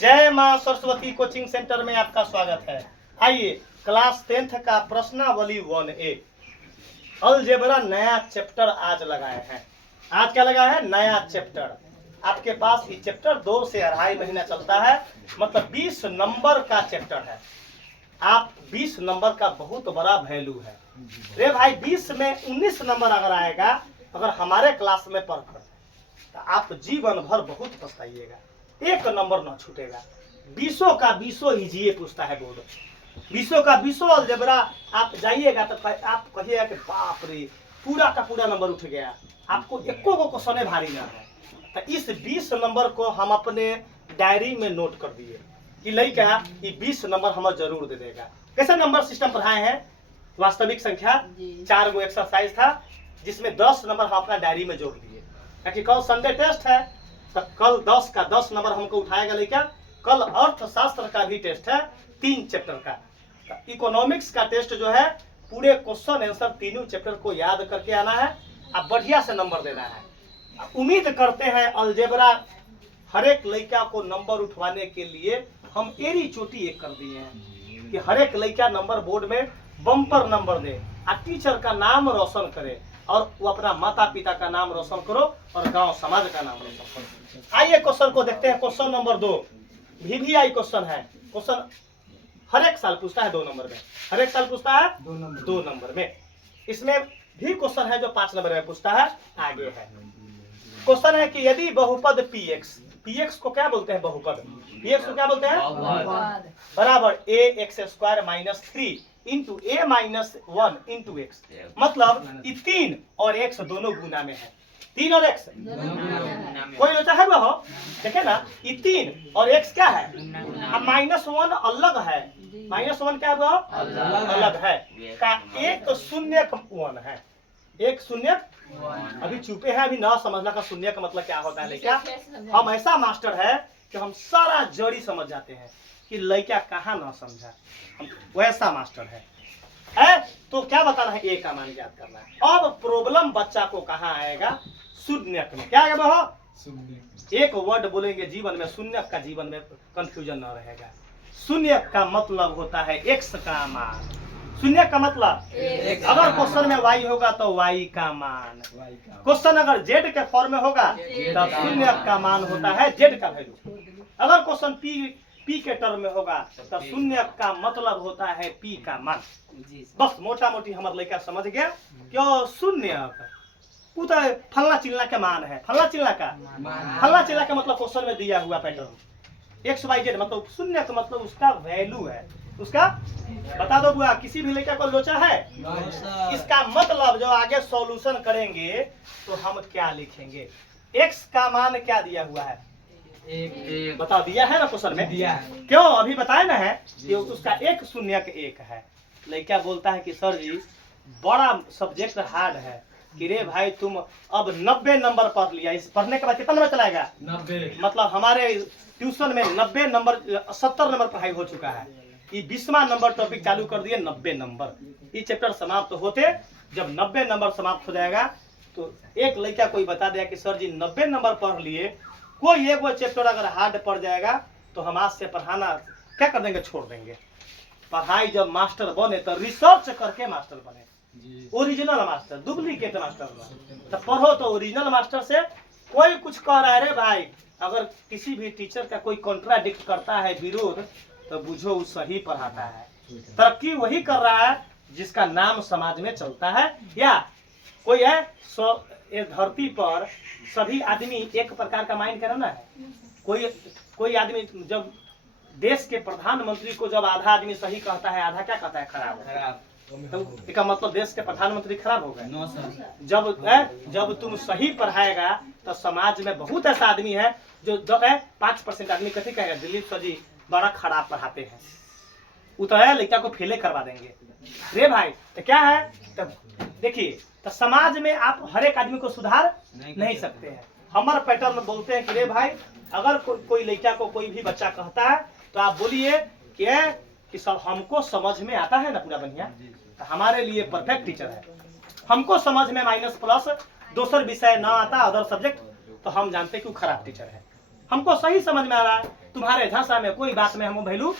जय मां Saraswati coaching centre में आपका स्वागत है। आइए क्लास 10th का प्रश्नावली 1A अलजेब्रा नया चैप्टर आज लगाए हैं। आज क्या लगा है? नया चैप्टर। आपके पास ये चैप्टर 2 से 2.5 महीना चलता है, मतलब 20 नंबर का चैप्टर है। आप 20 नंबर का बहुत बड़ा वैल्यू है रे भाई। 20 में 19 नंबर अगर आएगा, अगर हमारे क्लास में पढ़कर, तो आप जीवन भर बहुत पछताइएगा, एक नंबर न छूटेगा। 20 का 20 ईजीए पूछता है बोर्ड। 20 का 20 अलजेब्रा आप जाइएगा तो आप कहिएगा कि बाप रे पूरा का पूरा नंबर उठ गया, आपको एको को क्वेश्चन भारी ना है। तो इस 20 नंबर को हम अपने डायरी में नोट कर दिए कि लड़का ये 20 नंबर हमें जरूर दे देगा। कैसे नंबर सिस्टम पढ़ाए हैं? वास्तविक संख्या 4 गो एक्सरसाइज था, जिसमें 10 नंबर हम अपना डायरी में जोड़ दिए, क्योंकि कल संडे टेस्ट है। तो कल 10 का 10 नंबर हमको उठाएगा लड़का। कल अर्थशास्त्र का भी टेस्ट है, 3 चैप्टर का। तो इकोनॉमिक्स का टेस्ट जो है, पूरे क्वेश्चन आंसर तीनों चैप्टर को याद करके आना है, अब बढ़िया से नंबर देना है। उम्मीद करते हैं अलजेब्रा हर एक लड़का को नंबर उठवाने के लिए हम एरी चोटी एक कर दिए हैं कि हर एक लड़का नंबर बोर्ड में बम्पर नंबर दे और टीचर का नाम रोशन करे, और वो अपना माता पिता का नाम रोशन करो और गांव समाज का नाम रोशन करो। आइए क्वेश्चन को देखते हैं। क्वेश्चन नंबर 2 VVI क्वेश्चन है। क्वेश्चन हर एक साल पूछता है 2 नंबर में, हर एक साल पूछता है 2 नंबर में। इसमें भी क्वेश्चन है जो 5 नंबर में पूछता है। आगे है क्वेश्चन है कि यदि बहुपद px को क्या बोलते हैं? बहुपद px को क्या बोलते हैं? बराबर ax² - 3 into a - 1 into x, मतलब ये 3 और x दोनों गुना में है। 3 और x कोई लोचा है वो देखे ना, ये 3 और x क्या है? अब -1 अलग है, -1 क्या हुआ? अलग है का एक शून्य 1 है, एक शून्य। अभी चुपे हैं, अभी ना समझना का शून्य का मतलब क्या होता है लड़का। हम ऐसा मास्टर है कि हम सारा जड़ी समझ जाते हैं कि लड़का कहाँ ना समझा, हम वैसा मास्टर है। तो क्या बताना है? ए का मान याद करना है। अब प्रॉब्लम बच्चा को कहाँ आएगा? शून्यक में। क्या आएगा वो? एक वर्ड बोलेंगे जीवन में, शून्यक का जीवन में कंफ्यूजन न रहेगा। शून्यक का मतलब होता है एक्स का मान। शून्य का मतलब अगर क्वेश्चन में y होगा तो y का मान, क्वेश्चन अगर z के फॉर्म में होगा तो शून्य का मान होता है z का वैल्यू। अगर क्वेश्चन p के टर्म में होगा तो शून्य का मतलब होता है p का मान। बस मोटा मोटी हमारे लड़का समझ गया क्यों शून्य तो फलना चिल्ला के मान है। फलना चिल्ला का मतलब क्वेश्चन में दिया हुआ पैटर्न XYZ, मतलब शून्य का मतलब उसका वैल्यू है, उसका बता दो बुआ। किसी भी लड़का को लोचा है? इसका मतलब जो आगे सॉल्यूशन करेंगे तो हम क्या लिखेंगे? x का मान क्या दिया हुआ है? एक बता दिया है ना क्वेश्चन में, दिया है। क्यों अभी बताए ना है कि उसका एक शून्य के 1 है। लड़का बोलता है कि सर जी बड़ा सब्जेक्ट हार्ड है कि रे भाई तुम अब 90 नंबर पढ़ लिया, इस पढ़ने के बाद कितना नंबर चलाएगा? 90। मतलब हमारे ट्यूशन में 90 नंबर 70 नंबर पढ़ाई हो चुका है। ये 20वां नंबर टॉपिक चालू कर दिए, 90 नंबर। ये चैप्टर समाप्त होते जब 90 नंबर समाप्त हो जाएगा तो एक लड़का कोई बता देगा कि सर जी 90 नंबर पढ़ लिए, कोई एक वो चैप्टर अगर हार्ड पड़ जाएगा तो हम आज से पढ़ाना क्या कर देंगे? छोड़ देंगे। पढ़ाई जब मास्टर बने तो रिसर्च करके मास्टर बने, ओरिजिनल मास्टर, डुप्लीकेट मास्टर तो पढ़ो तो ओरिजिनल मास्टर से। कोई कुछ कह रहा है रे भाई, अगर किसी भी टीचर का कोई कॉन्ट्राडिक्ट करता है, विरोध, तो बुझो वो सही पढ़ाता है। तरक्की वही कर रहा है जिसका नाम समाज में चलता है। या कोई है ये धरती पर सभी आदमी एक प्रकार का माइंड करना है। कोई आदमी जब देश के प्रधानमंत्री को जब आधा आदमी सही कहता है, आधा क्या कहता है? खराब। तो इसका मतलब देश के प्रधानमंत्री खराब हो गए। जब तुम सही पढ़ाएगा तो समाज में बहुत ऐसा आदमी है जो 5% आदमी कथी कहेगा? दिलीप सर जी बड़ा खराब पढ़ाते हैं, उतर लड़का को फेले करवा देंगे। रे भाई तो क्या है? तो देखिए, तो समाज में आप हर एक आदमी को सुधार नहीं सकते हैं। हमारे पैटर्न में बोलते हैं कि रे भाई अगर कोई लड़का को कोई भी बच्चा कहता है तो आप बोलिए कि सब हमको समझ में आता है ना पूरा बढ़िया, तो हमारे लिए परफेक्ट टीचर है। हमको समझ में माइनस प्लस दोसर विषय ना आता, अदर सब्जेक्ट, तो हम जानते कि वो खराब टीचर है। हमको सही समझ में आ रहा है, तुम्हारे भाषा में कोई बात में हम वैल्यू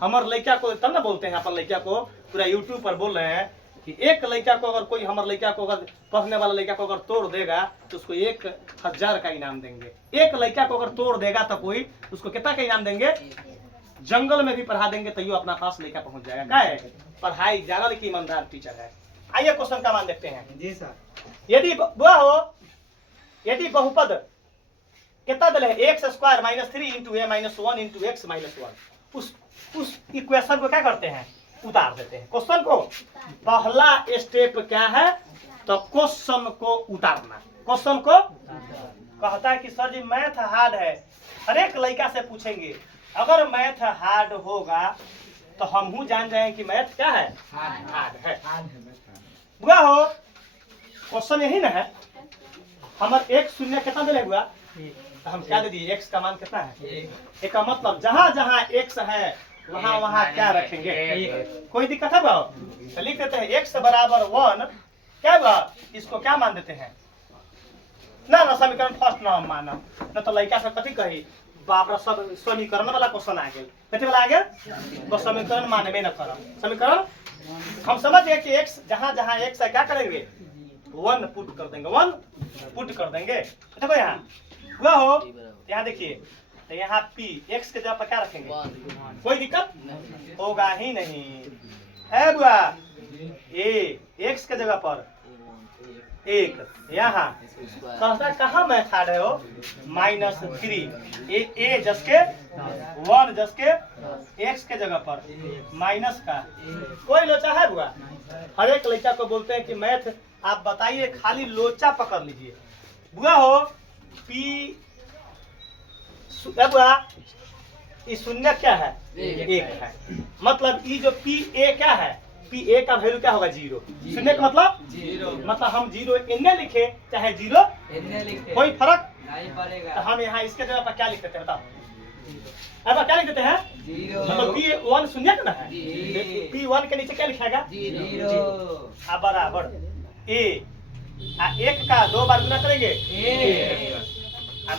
हमार लड़का को तब ना बोलते हैं, अपन लड़का को पूरा यूट्यूब पर बोल रहे हैं कि एक लड़का को अगर कोई हमारे लड़का को अगर पढ़ने वाला लड़का को अगर तोड़ देगा तो उसको 1000 का इनाम देंगे। एक लड़का को अगर तोड़ देगा तो कोई उसको कितना का इनाम देंगे? जंगल में भी पढ़ा देंगे तैयो अपना पास लड़का पहुंच जाएगा। क्या है? पढ़ाई जानल की ईमानदार टीचर है। आइए क्वेश्चन का मान देखते हैं। जी सर। यदि बुआ हो, यदि बहुपद कितना दिले है? x स्क्वायर माइनस 3 इंटू ए माइनस 1 इंटू एक्स माइनस 1, उस इक्वेशन को क्या करते हैं? उतार देते हैं। क्वेश्चन को पहला स्टेप क्या है? तो क्वेश्चन को उतारना। क्वेश्चन को कहता है कि सर जी मैथ हार्ड है, हर एक लड़का से पूछेंगे। अगर मैथ हार्ड होगा तो हम जान जाएं कि मैथ क्या है? हार्ड है। बुआ हो, क्वेश्चन यही ना है। हमारे एक शून्य कितना दिले हुआ? तो हम क्या दे दिए? x का मान कितना है? एक का मतलब जहां जहां x है वहां वहां क्या रखेंगे? कोई दिक्कत है भाव? तो लिख देते हैं x बराबर 1। क्या बा? इसको क्या मान देते हैं? ना ना समीकरण फर्स्ट ना हम मानम, न तो लड़का से कथी कही बाप रे सब समीकरण वाला क्वेश्चन आ गेल। कथी वाला आ गेल? बस समीकरण मानबे न करम। समीकरण हम समझ गए कि x जहां जहां x है क्या करेंगे? 1 पुट कर देंगे। 1 पुट कर देंगे। देखो यहाँ हुआ हो, यहाँ देखिए, तो यहाँ p x के जगह पर क्या रखेंगे? कोई दिक्कत होगा ही नहीं है बुआ। a x के जगह पर 1, यहाँ कहता कहाँ मैथड है हो? -3 a जस के 1 जस के x के जगह पर माइनस का कोई लोचा है बुआ? हर एक लड़का को बोलते हैं कि मैथ आप बताइए, खाली लोचा पकड़ लीजिए। बुआ हो p बुआ ये शून्य क्या है? 1 है। मतलब ये जो p a क्या है? p a का वैल्यू क्या होगा? 0। शून्य का मतलब 0। मतलब हम 0 इन्ने लिखे चाहे 0 इन्ने लिखे, कोई फर्क नहीं पड़ेगा। तो हम यहाँ इसके जगह पर क्या लिख देते हैं बताओ? अब क्या लिख देते हैं? 0। मतलब p1 शून्य का ना है, p1 के नीचे क्या लिखेगा? 0। अब बराबर a 1 का 2 बार गुना करेंगे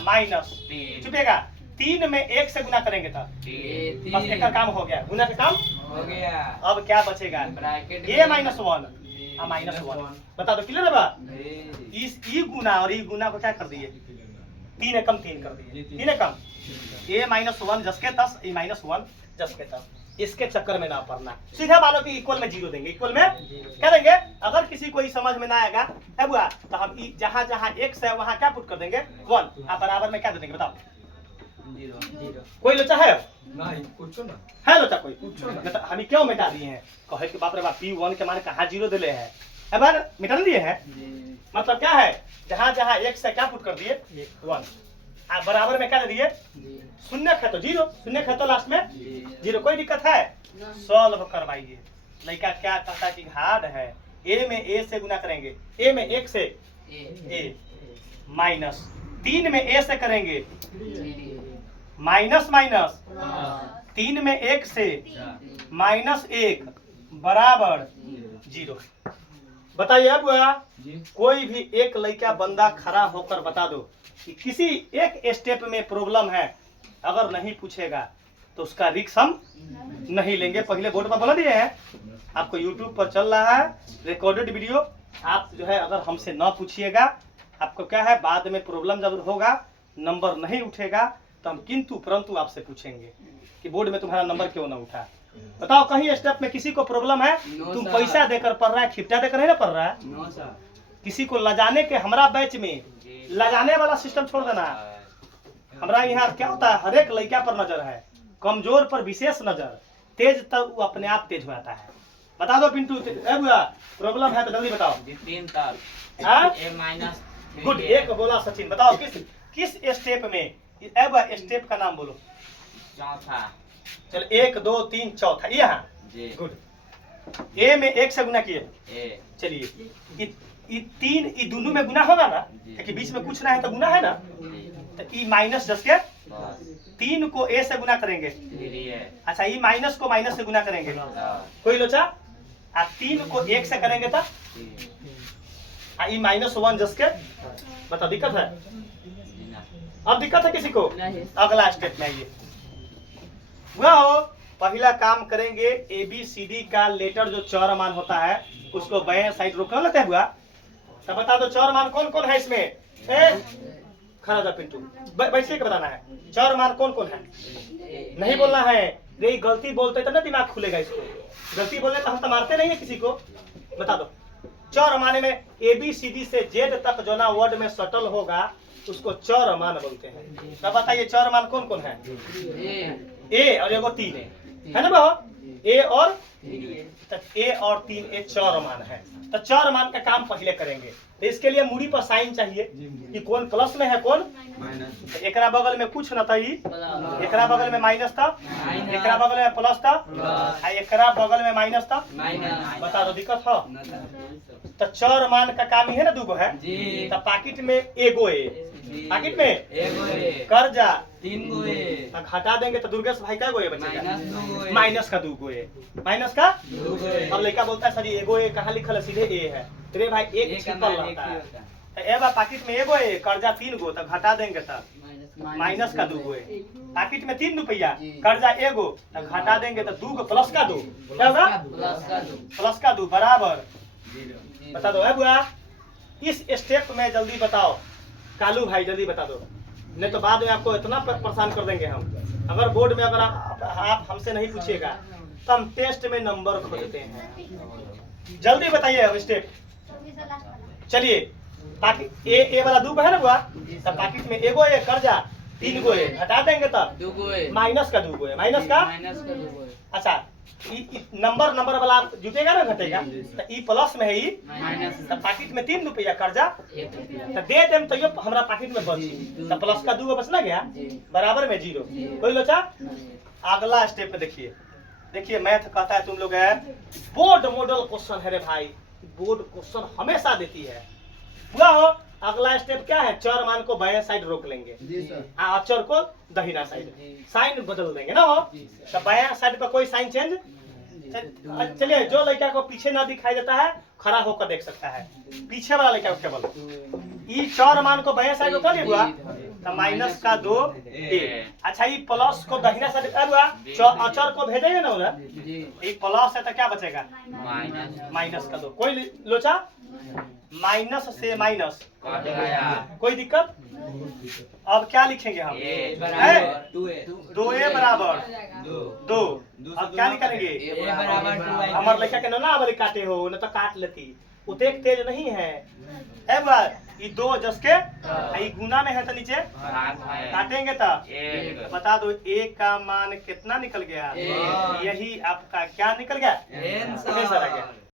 माइनस चुपेगा 3 में 1 से गुना करेंगे तो बस एक का काम हो गया, गुना का काम हो गया। अब क्या बचेगा? a minus 1 minus 1। बता दो क्लियर है बात? इस ई गुना और ई गुना को क्या कर दिए? 3 एकम 3 कर दिए। 3 एकम a माइनस 1 जस के 10 e माइनस 1 जस के 10। इसके चक्कर में ना पड़ना, सीधा मानो कि इक्वल में 0 देंगे। इक्वल में क्या देंगे? अगर किसी को समझ में ना आएगा है बुआ तो हम जहां जहां x है वहां क्या पुट कर देंगे? 1। आप बराबर में क्या दे देंगे बताओ? 0। कोई लोचा है? नहीं कुछ ना है लोचा कोई? तो हम क्यों मिटा दिए हैं? कहे कि बाप रे बाप p1 के मान कहां 0 दिले हैं? अब मिटा दिए हैं। मतलब क्या है? जहां जहां x है क्या पुट कर दिए? 1। आप बराबर में क्या दे दिए? शून्य है तो 0, शून्य है तो लास्ट में 0। कोई दिक्कत है? सॉल्व करवाइए। लड़का क्या कहता है कि हार्ड है। a में a से गुना करेंगे, a में 1 से a माइनस 3 में a से करेंगे माइनस माइनस 3 में 1 से -1 बराबर 0। बताइए अब कोई भी एक लड़का बंदा खड़ा होकर बता दो कि किसी एक स्टेप में प्रॉब्लम है, अगर नहीं पूछेगा तो उसका रिस्क हम नहीं लेंगे। पहले बोर्ड पर बोला दिए हैं, आपको यूट्यूब पर चल रहा है रिकॉर्डेड वीडियो। आप जो है अगर हमसे ना पूछिएगा, आपको क्या है बाद में प्रॉब्लम जब होगा, नंबर नहीं उठेगा तो हम किंतु परंतु आपसे पूछेंगे कि बोर्ड में तुम्हारा नंबर क्यों ना उठा। बताओ कहीं स्टेप में किसी को प्रॉब्लम है? तुम पैसा देकर पढ़ रहा है, खिपटा देकर नहीं ना पढ़ रहा है। किसी को लजाने के, हमारा बैच में लजाने वाला सिस्टम छोड़ देना। हमारा यहाँ क्या होता है? हर एक लड़का पर नजर है, कमजोर पर विशेष नजर। तेज तब वो अपने आप तेज हो जाता है। बता दो पिंटू, प्रॉब्लम है तो जल्दी बताओ। 3 तार a माइनस गुड। एक बोला सचिन, बताओ किस स्टेप में? अब स्टेप का नाम बोलो। चौथा। चल 1 2 3 चौथा यहाँ गुड। a में 1 से गुना किए। चलिए ये 3 ये दोनों में गुना होगा ना, क्योंकि बीच में कुछ ना है तो गुना है ना। तो ई माइनस 10 के 3 को a से गुना करेंगे। अच्छा ई माइनस को माइनस से गुना करेंगे। कोई लोचा? 3 को 1 से करेंगे तो ई -1 जस के। बता दिक्कत है? अब दिक्कत है किसी को? नहीं। अगला स्टेप में आइए। हुआ हो, पहला काम करेंगे ABCD का लेटर जो चौर मान होता है उसको बाएं साइड रोक लेते हैं। हुआ तो बता दो चौर मान कौन कौन है इसमें? खड़ा जा पिंटू, बैठिए के बताना है चौर मान कौन कौन है। नहीं बोलना है, यही गलती बोलते तो ना दिमाग खुलेगा इसको। गलती बोलने तो हम तो मारते नहीं है किसी को। बता दो चौर माने में ABCD से Z तक जो ना वर्ड में सटल होगा उसको चौर मान बोलते हैं। तो बताइए चौर मान कौन कौन है? A और एगो 3 है ना बहो? A और A और 3 ए चौर मान है। तो चौर मान का काम पहले करेंगे। तो इसके लिए मूड़ी पर साइन चाहिए कि कौन प्लस में है कौन माइनस। एकरा बगल में कुछ न था, एकरा बगल में माइनस था, एकरा बगल में प्लस था, एकरा बगल में माइनस था। बता दो दिक्कत हो? तो चौर मान का काम ही है ना, दूगो है। तो पाकिट में एगो ए, पाकिट में कर्जा 3 गो ए, घटा देंगे तो दुर्गेश भाई का गो ए बचेगा? -2 गो ए, माइनस का 2 गो ए, माइनस का 2 गो ए। अब लड़का बोलता है सर एगो ए कहाँ लिखल है? सीधे ए है। तेरे भाई एक छिपल रहता है। तो ए बा पाकिट में एगो ए, कर्जा 3 गो, तो घटा देंगे तो माइनस का 2 गो ए। पाकिट में 3 रुपया, कर्जा एगो, तो घटा देंगे तो 2 को प्लस का 2 क्या होगा? प्लस का 2 बराबर। बता दो है बुआ, इस स्टेप में जल्दी बताओ कालू भाई, जल्दी बता दो, नहीं तो बाद में आपको इतना परेशान कर देंगे हम। अगर बोर्ड में अगर आप हमसे नहीं पूछिएगा तो हम टेस्ट में नंबर खोजते हैं। जल्दी बताइए अब स्टेप। चलिए पाकिट ए वाला 2 है ना बुआ, तो पाकिट में एगो ए, कर्जा 3 गो ए, घटा देंगे तब 2 गो ए, माइनस का 2 गो ए, माइनस का। अच्छा नंबर वाला आप जुटेगा ना घटेगा? तो ई प्लस में है, ई माइनस। तो पाकिट में 3 रुपया, कर्जा तो दे देम तो यो हमरा पाकिट में बची, तो प्लस का 2 गो बचना गया बराबर में 0। कोई लोचा? अगला स्टेप में देखिए, देखिए मैथ कहता है तुम लोग है बोर्ड मॉडल क्वेश्चन है रे भाई, बोर्ड क्वेश्चन हमेशा देती है। हुआ हो, अगला स्टेप क्या है? चर मान को बाएं साइड रोक लेंगे, अचर को दहिना साइड, साइन बदल देंगे ना हो। तो बाएं साइड पर कोई साइन चेंज। चलिए जो लड़का को पीछे ना दिखाई देता है खड़ा होकर देख सकता है, पीछे वाला लड़का को केवल ई चर मान को बाएं साइड रोक हुआ तो माइनस का 2 ए। अच्छा ये प्लस को दहिना साइड हुआ, अचर को भेजेंगे ना उधर, ये प्लस है तो क्या बचेगा? माइनस का 2। कोई लोचा? माइनस से माइनस कट गया, कोई दिक्कत? अब क्या लिखेंगे हम? 2a बराबर 2। अब क्या निकालेंगे? ए बराबर 2 हमारे लड़का के ना वाली काटे हो न तो काट लेती, उतने तेज नहीं है। ए बा ये 2 जस के ये गुना में है तो नीचे काटेंगे तो बता दो a का मान कितना निकल गया? यही आपका क्या निकल गया? आंसर आ गया।